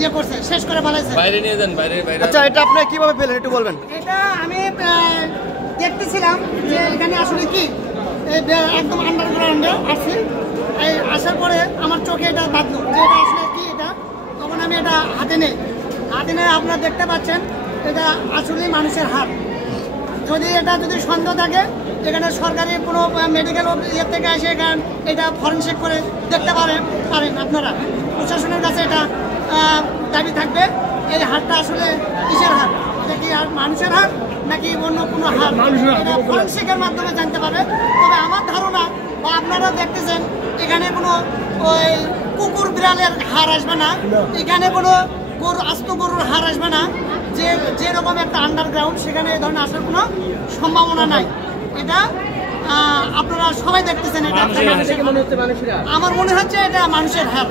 ইয়ে করছে, শেষ করে ফেলাইছে। বাইরে নিয়ে যান, বাইরে। আচ্ছা, এটা আপনি কিভাবে পেলেন একটু বলবেন? এটা আমি দেখতেছিলাম যে এখানে আসলে কি একদম আন্ডারগ্রাউন্ডে আসছি। এই আসার পরে আমার চোখে এটা বাঁধলো যে এটা আসলে কি এটা। তখন আমি এটা হাতে নিয়ে আপনারা দেখতে পাচ্ছেন এটা আসলেই মানুষের হাড়। যদি সন্দেহ থাকে এখানে সরকারি কোনো মেডিকেল ইয়ে থেকে এসে এখানে এটা ফরেনসিক করে দেখতে পারেন আপনারা। প্রশাসনের কাছে এটা দাবি থাকবে এই হাড়টা আসলে কিসের হাড়, এটা কি মানুষের হাড় নাকি অন্য কোনো হাড়, এটা ফরেনসিকের মাধ্যমে জানতে পারবে। তবে আমার ধারণা বা আপনারা দেখতেছেন এখানে কোনো ওই কুকুর বিড়ালের হাড় আসবে না, এখানে কোনো আস্ত গরুর হাড় আসবে না। যেরকম একটা আন্ডারগ্রাউন্ড সেখানে এই ধরনের আসার কোনো সম্ভাবনা নাই। এটা আপনারা সবাই দেখতেছেন, এটা আমার মনে হচ্ছে এটা মানুষের হাড়।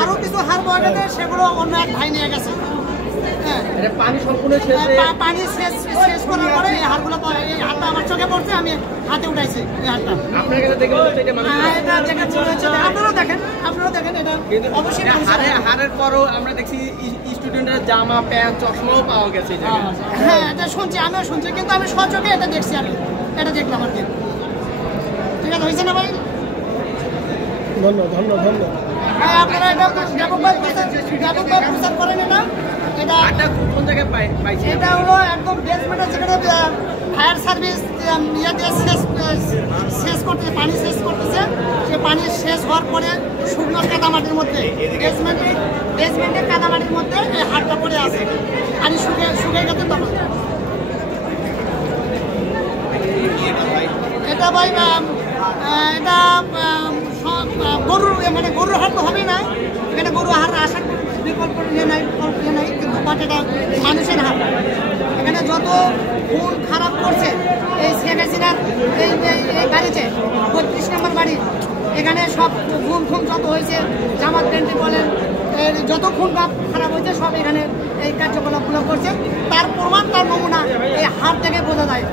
আরো কিছু হাড় পাওয়া গেছে, সেগুলো অন্য এক ভাই নিয়ে গেছে। পানি শেষ করার পরে এই হাড়গুলো এই হাড়টা আমার চোখে পড়ছে, আমি হাতে উঠাইছি এই হাড়টা। আপনারাও দেখেন এটা অবশ্যই হাড়ের পরও আমরা দেখছি স্টুডেন্টের জামা প্যান্ট চশমাও পাওয়া গেছে। হ্যাঁ, এটা আমিও শুনছি, কিন্তু আমি সচোখে এটা দেখছি, আমি এটা দেখলাম আর কি। ঠিক আছে, হয়েছে না ভাই? ধন্যবাদ। হ্যাঁ, আপনারা এটা ব্যাপকভাবে প্রচার করেন। এটা হলো একদম বেসমেন্টে যেখানে ফায়ার সার্ভিস শেষ করতেছে, পানি শেষ করতেছে। সে পানি শেষ হওয়ার পরে শুকনো কাদামাটির মধ্যে বেসমেন্টের কাদামাটির মধ্যে এই হাড়টা পড়ে আছে। পানি শুকিয়ে গেছে তখন এটা ভাই এটা গরুর হাড় তো হবেই না, এখানে গরু হাড় আসার বিকল্প নাই, কিন্তু এটা মানুষের হাড়। এখানে যত খুন খারাপ করছে এই শেখ হাসিনার এই বাড়িতে ৩২ নম্বর বাড়ি, এখানে সব খুন যত হয়েছে, জামাত ব্যান্ডি বলেন, যত খুন খারাপ হয়েছে সব এখানে এই কার্যকলাপগুলো করছে। তার প্রমাণ, তার নমুনা এই হাড় থেকে বোঝা যায়।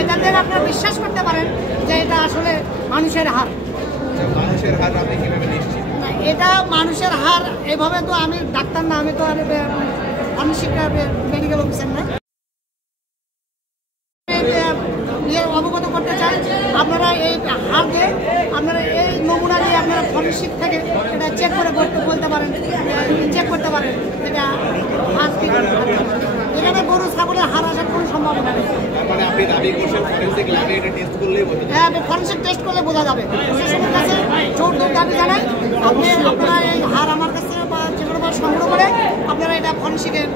এটা থেকে আপনারা বিশ্বাস করতে পারেন যে এটা আসলে মানুষের হাড়। এটা মানুষের হাড় এভাবে তো আমি ডাক্তার না, আমি তো আর মেডিকেল অফিসার না। অবগত করতে চাই আপনারা এই হাড় দিয়ে আপনারা এই নমুনা দিয়ে আপনারা ফরেনসিক থেকে এটা চেক করে বলতে পারেন, চেক করতে পারেন এটা হাড় কি। এখানে গরু ছাগলের হাড় আসার কোনো সম্ভাবনা নেই। হ্যাঁ, ফরেনসিক টেস্ট করলে বোঝা যাবে। প্রশাসনের কাছে জোর দাবি জানাই, আপনারা এই হাড় আমার কাছে বা যে কোনো সংগ্রহ করে আপনারা এটা ফরেনসিকের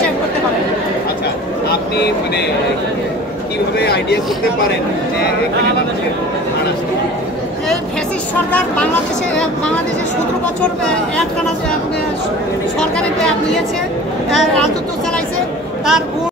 চেক করতে পারেন। আচ্ছা, আপনি মানে কিভাবে আইডিয়া করতে পারেন যে এখানে মানুষের হাড় আসছে? এই ফ্যাসিস্ট সরকার বাংলাদেশে 17 বছর একটানা সরকারে নিয়েছে, রাজত্ব চালাইছে। তার